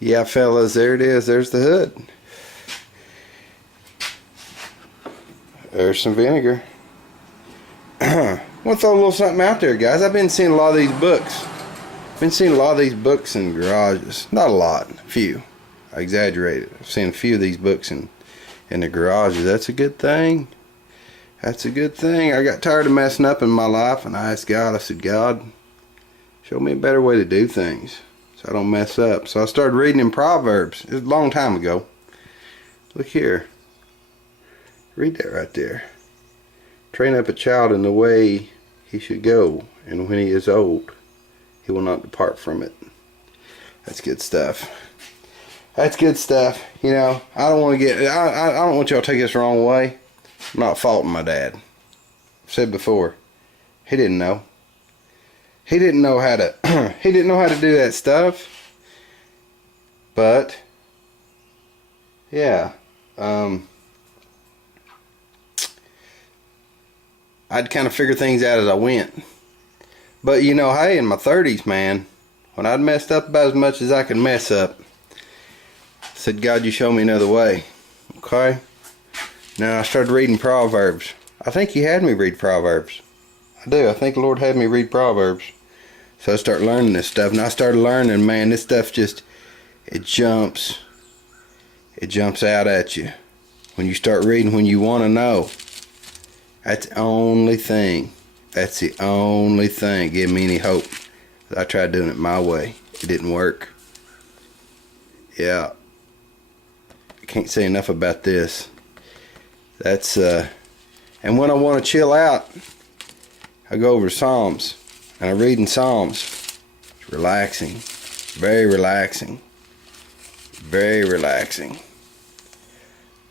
Yeah, fellas, there it is. There's the hood. There's some vinegar. Want to throw a little something out there, guys. I've been seeing a lot of these books. Been seeing a lot of these books in garages. Not a lot, a few. I exaggerated. I've seen a few of these books in the garages. That's a good thing. That's a good thing. I got tired of messing up in my life, and I asked God. I said, God, show me a better way to do things so I don't mess up. So I started reading in Proverbs. It was a long time ago. Look here. Read that right there. Train up a child in the way he should go, and when he is old, he will not depart from it. That's good stuff. That's good stuff. You know, I don't want to get, I don't want y'all to take this the wrong way. I'm not faulting my dad. I've said before, he didn't know. He didn't know how to, he didn't know how to do that stuff. But, yeah, I'd kind of figure things out as I went. But you know, hey, in my 30s, man, when I'd messed up about as much as I could mess up, I said, God, you show me another way. Okay? Now I started reading Proverbs. I think He had me read Proverbs. I do. I think the Lord had me read Proverbs. So I started learning this stuff. And I started learning, man, this stuff just, it jumps out at you. When you start reading, when you want to know. That's the only thing. That's the only thing give me any hope. I tried doing it my way. It didn't work. Yeah. I can't say enough about this. That's and when I want to chill out, I go over to Psalms and I read in Psalms. It's relaxing. Very relaxing. Very relaxing.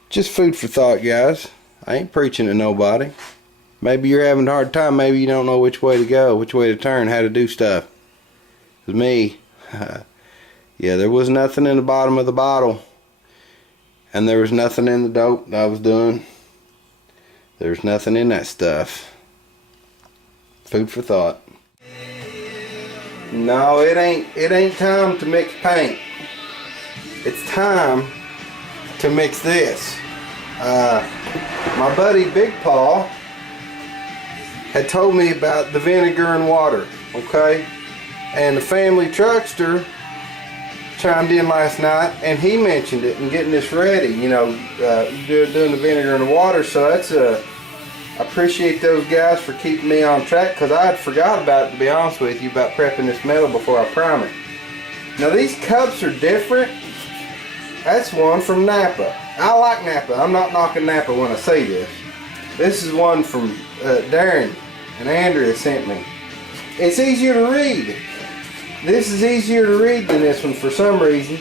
Just food for thought, guys. I ain't preaching to nobody. Maybe you're having a hard time. Maybe you don't know which way to go, which way to turn, how to do stuff. With me, yeah, there was nothing in the bottom of the bottle. And there was nothing in the dope that I was doing. There's nothing in that stuff. Food for thought. No, it ain't time to mix paint. It's time to mix this. My buddy Big Paw had told me about the vinegar and water, okay? And the family truckster chimed in last night and he mentioned it and getting this ready, you know, doing the vinegar and the water. So that's I appreciate those guys for keeping me on track, because I had forgot about it, to be honest with you, about prepping this metal before I prime it. Now these cups are different. That's one from Napa. I like Napa. I'm not knocking Napa when I say this. This is one from Darren and Andrea sent me. It's easier to read. This is easier to read than this one for some reason.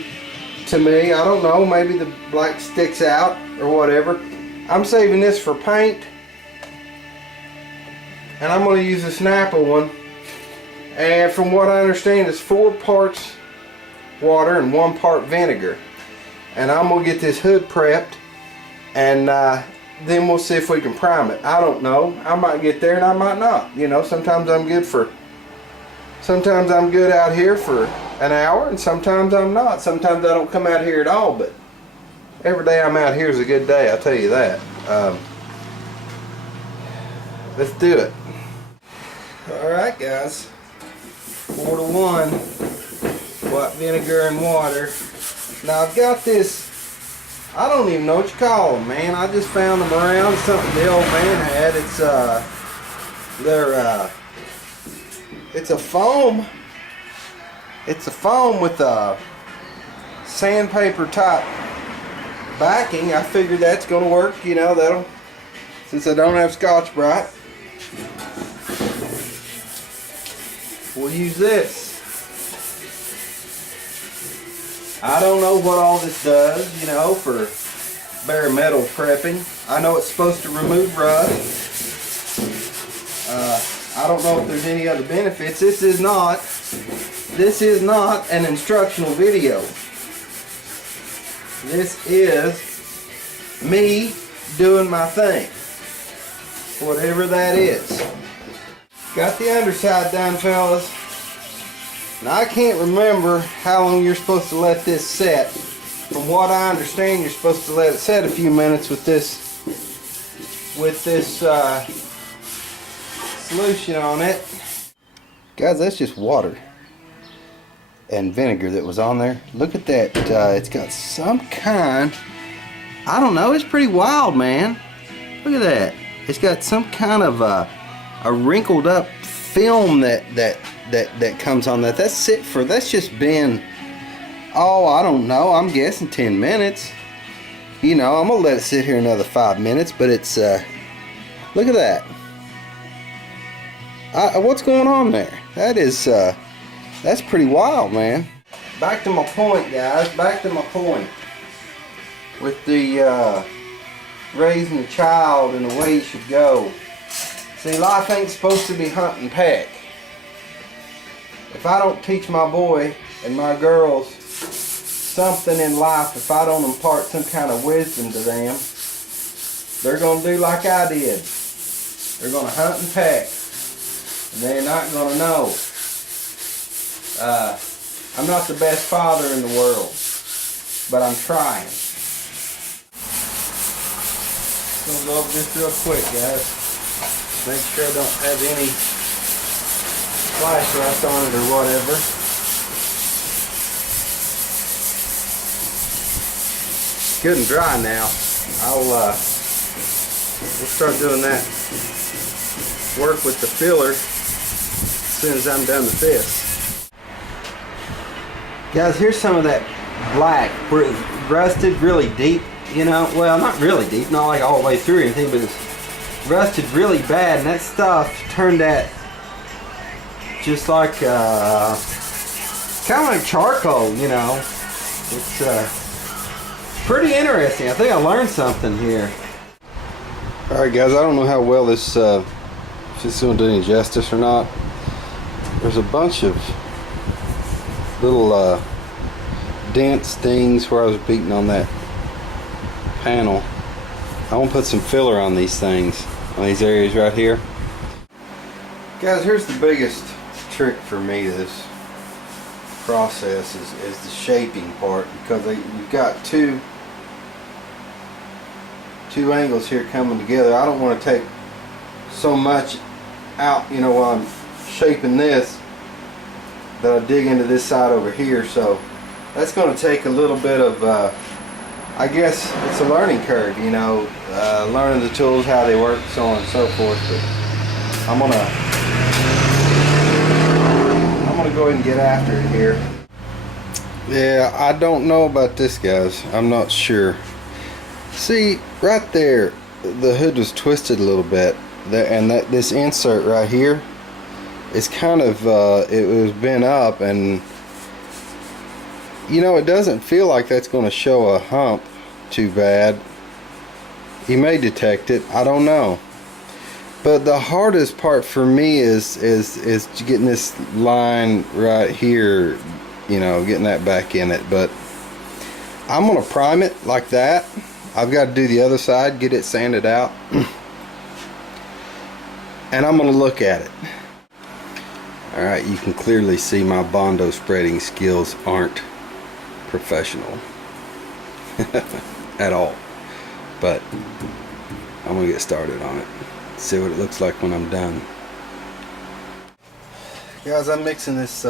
To me, I don't know. Maybe the black sticks out or whatever. I'm saving this for paint. And I'm going to use this Napa one. And from what I understand, it's 4 parts water and 1 part vinegar. And I'm going to get this hood prepped, and then we'll see if we can prime it. I don't know. I might get there and I might not. You know, sometimes I'm good out here for an hour, and sometimes I'm not. Sometimes I don't come out here at all, but every day I'm out here is a good day, I'll tell you that. Let's do it. Alright guys, 4 to 1, white vinegar and water. Now I've got this, I don't even know what you call them, man. I just found them around, something the old man had. It's a foam. It's a foam with a sandpaper type backing. I figured that's gonna work, you know, that'll, since I don't have Scotch-Brite. We'll use this. I don't know what all this does, you know, for bare metal prepping. I know it's supposed to remove rust. I don't know if there's any other benefits. This is not an instructional video. This is me doing my thing. Whatever that is. Got the underside done, fellas. Now I can't remember how long you're supposed to let this set. From what I understand, you're supposed to let it set a few minutes with this solution on it. Guys, that's just water and vinegar that was on there. Look at that. It's got some kind, I don't know, it's pretty wild, man. Look at that. It's got some kind of a wrinkled up film that comes on that. That's just been, oh, I don't know, I'm guessing 10 minutes. You know, I'm gonna let it sit here another 5 minutes, but it's look at that. What's going on there? That's pretty wild, man. Back to my point, guys. Back to my point. With the raising a child and the way you should go. See, life ain't supposed to be hunt and peck. If I don't teach my boy and my girls something in life, if I don't impart some kind of wisdom to them, they're going to do like I did. They're going to hunt and peck. And they're not going to know. I'm not the best father in the world, but I'm trying. Gonna go over this real quick, guys. Make sure I don't have any splash rust on it or whatever. It's good and dry now. We'll start doing that work with the filler as soon as I'm done with this. Guys, here's some of that black where it's rusted really deep, you know, well, not really deep, not like all the way through or anything, but it's rusted really bad, and that stuff turned that just like kind of like charcoal, you know. It's pretty interesting. I think I learned something here. Alright guys, I don't know how well this if it's going to do any justice or not. There's a bunch of little dents, things where I was beating on that panel. I want to put some filler on these things, on these areas right here. Guys, here's the biggest trick for me to this process is the shaping part, because you've got two angles here coming together. I don't want to take so much out, you know, while I'm shaping this, that I dig into this side over here. So that's going to take a little bit of I guess it's a learning curve, you know, learning the tools, how they work, so on and so forth. But I'm gonna go ahead and get after it here. Yeah, I don't know about this, guys. I'm not sure. See, right there, the hood was twisted a little bit, and this insert right here is kind of it was bent up, and you know, it doesn't feel like that's going to show a hump too bad. You may detect it, I don't know. But the hardest part for me is getting this line right here, you know, getting that back in it. But I'm going to prime it like that. I've got to do the other side, get it sanded out. And I'm going to look at it. Alright, you can clearly see my Bondo spreading skills aren't professional at all, but I'm gonna get started on it, see what it looks like when I'm done. Guys, I'm mixing this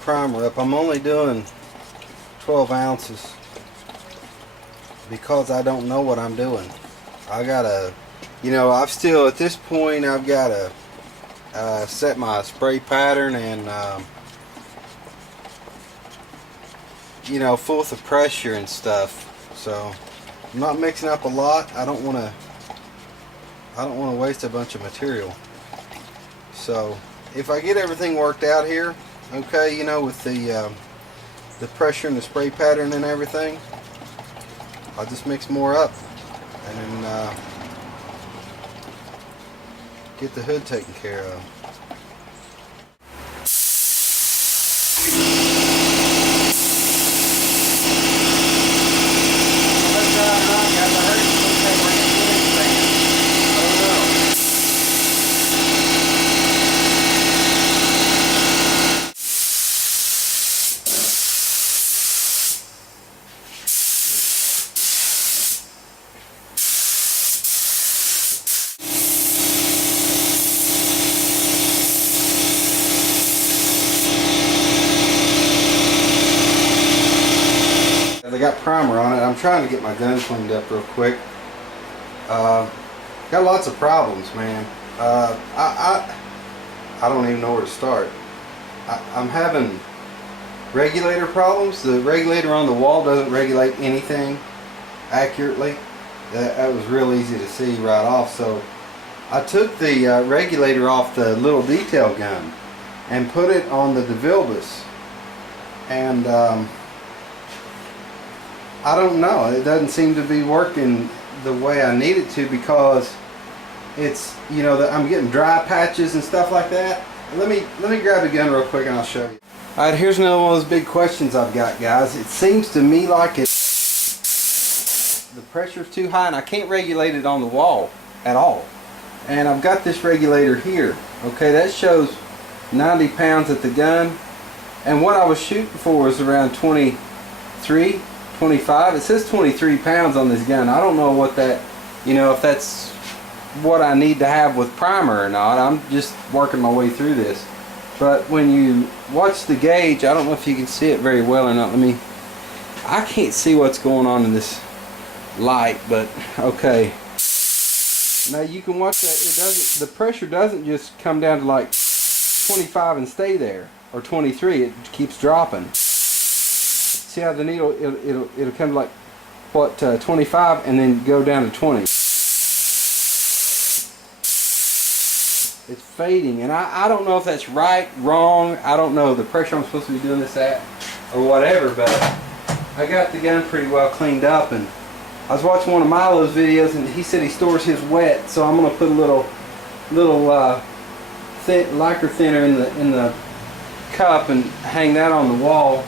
primer up. I'm only doing 12 ounces because I don't know what I'm doing. I gotta, you know, I've still at this point I've gotta set my spray pattern and you know, full with the pressure and stuff. So I'm not mixing up a lot. I don't want to waste a bunch of material. So if I get everything worked out here, okay, you know, with the pressure and the spray pattern and everything, I'll just mix more up and then get the hood taken care of. got primer on it. I'm trying to get my gun cleaned up real quick. Got lots of problems, man. I don't even know where to start. I'm having regulator problems. The regulator on the wall doesn't regulate anything accurately. That was real easy to see right off. So I took the regulator off the little detail gun and put it on the DeVilbiss, and I don't know, it doesn't seem to be working the way I need it to, because it's, you know, I'm getting dry patches and stuff like that. Let me grab a gun real quick and I'll show you. Alright, here's another one of those big questions I've got, guys. It seems to me like the pressure's too high and I can't regulate it on the wall at all. And I've got this regulator here. Okay, that shows 90 pounds at the gun, and what I was shooting for was around 23, 25. It says 23 pounds on this gun. I don't know what that, you know, if that's what I need to have with primer or not. I'm just working my way through this. But when you watch the gauge, I don't know if you can see it very well or not. I can't see what's going on in this light, but okay. Now you can watch that. It doesn't, the pressure doesn't just come down to like 25 and stay there, or 23. It keeps dropping. See how the needle, it'll come to like what, 25 and then go down to 20. It's fading, and I don't know if that's right, wrong. I don't know the pressure I'm supposed to be doing this at or whatever, but I got the gun pretty well cleaned up. And I was watching one of Milo's videos, and he said he stores his wet, so I'm gonna put a little thin lycra thinner in the cup and hang that on the wall.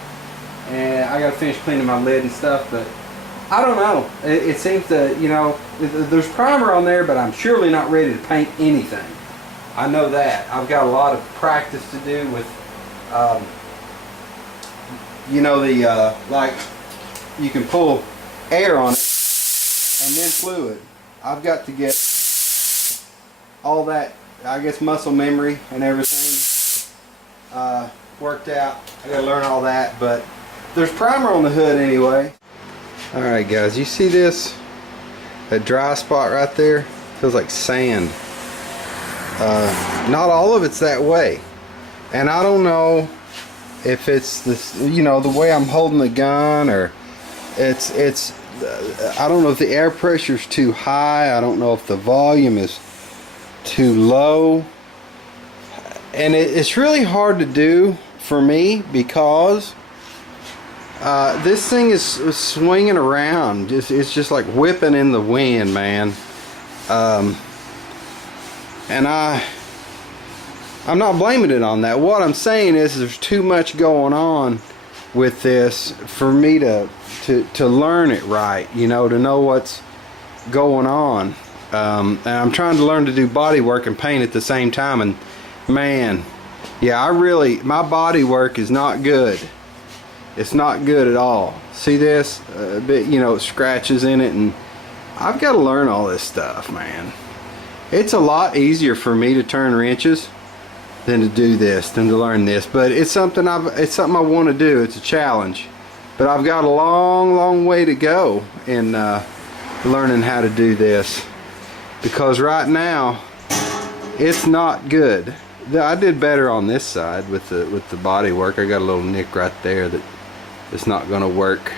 And I gotta finish cleaning my lid and stuff, but I don't know. It seems to, you know, there's primer on there, but I'm surely not ready to paint anything. I know that. I've got a lot of practice to do with, you know, the like you can pull air on it and then fluid. I've got to get all that, I guess, muscle memory and everything worked out. I gotta learn all that, but there's primer on the hood anyway. Alright guys, you see this? That dry spot right there? Feels like sand. Not all of it's that way. And I don't know if it's this, you know, the way I'm holding the gun, or it's I don't know if the air pressure's too high. I don't know if the volume is too low. And it's really hard to do for me, because this thing is swinging around. It's just like whipping in the wind, man. And I'm not blaming it on that. What I'm saying is there's too much going on with this for me to learn it right, you know, to know what's going on. And I'm trying to learn to do body work and paint at the same time, and man, yeah, my body work is not good. It's not good at all. See this? A bit, you know, scratches in it, and I've got to learn all this stuff, man. It's a lot easier for me to turn wrenches than to do this, than to learn this. But it's something I want to do. It's a challenge. But I've got a long way to go in learning how to do this, because right now it's not good. I did better on this side with the body work. I got a little nick right there that it's not going to work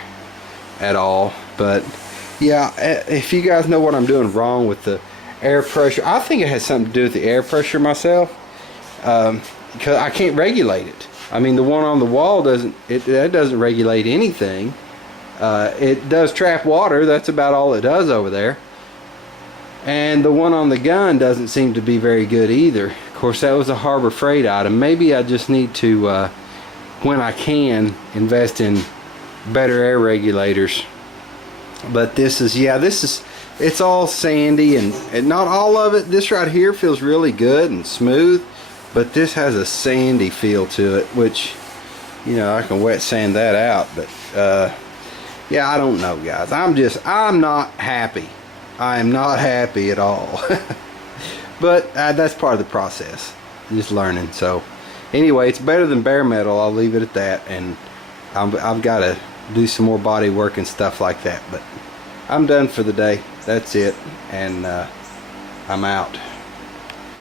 at all. But yeah, if you guys know what I'm doing wrong with the air pressure, I think it has something to do with the air pressure myself, because I can't regulate it. I mean, the one on the wall doesn't regulate anything. It does trap water. That's about all it does over there. And the one on the gun doesn't seem to be very good either. Of course, that was a Harbor Freight item. Maybe I just need to, when I can, invest in better air regulators. But this is, yeah, it's all sandy, and not all of it. This right here feels really good and smooth, but this has a sandy feel to it, which, you know, I can wet sand that out. But yeah, I don't know, guys. I'm not happy. I am not happy at all. But that's part of the process, just learning. So anyway, it's better than bare metal. I'll leave it at that. And I've got to do some more body work and stuff like that. But I'm done for the day. That's it, and I'm out.